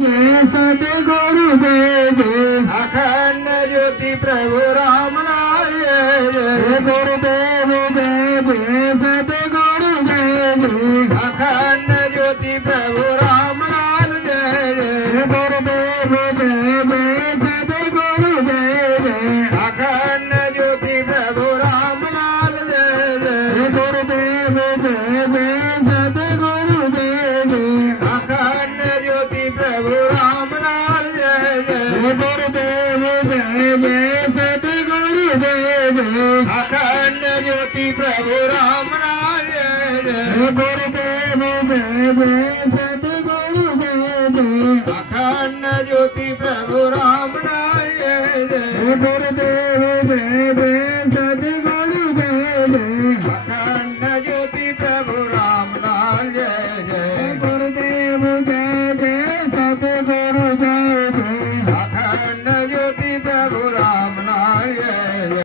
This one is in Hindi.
जय सतगुरु जय जय अखंड ज्योति प्रभु राम लाल जय जय गुरुदेव जय जय सतगुरु जय जय अखंड ज्योति प्रभु राम लाल जय जय गुरुदेव जय जय सतगुरु जय जय अखंड ज्योति प्रभु राम लाल जय जय गुरुदेव जय जय सतगुरु जय जय अखंड ज्योति प्रभु राम लाल जय जय गुरुदेव जय जय सतगुरु जय जय अखंड ज्योति प्रभु राम लाल जय जय गुरुदेव जय जय सतगुरु जय जय अखंड ज्योति प्रभु राम लाल जय जय गुरुदेव जय जय सतगुरु जय जय अखंड ज्योति प्रभु राम लाल जय जय गुरुदेव जय जय सतगुरु जय जय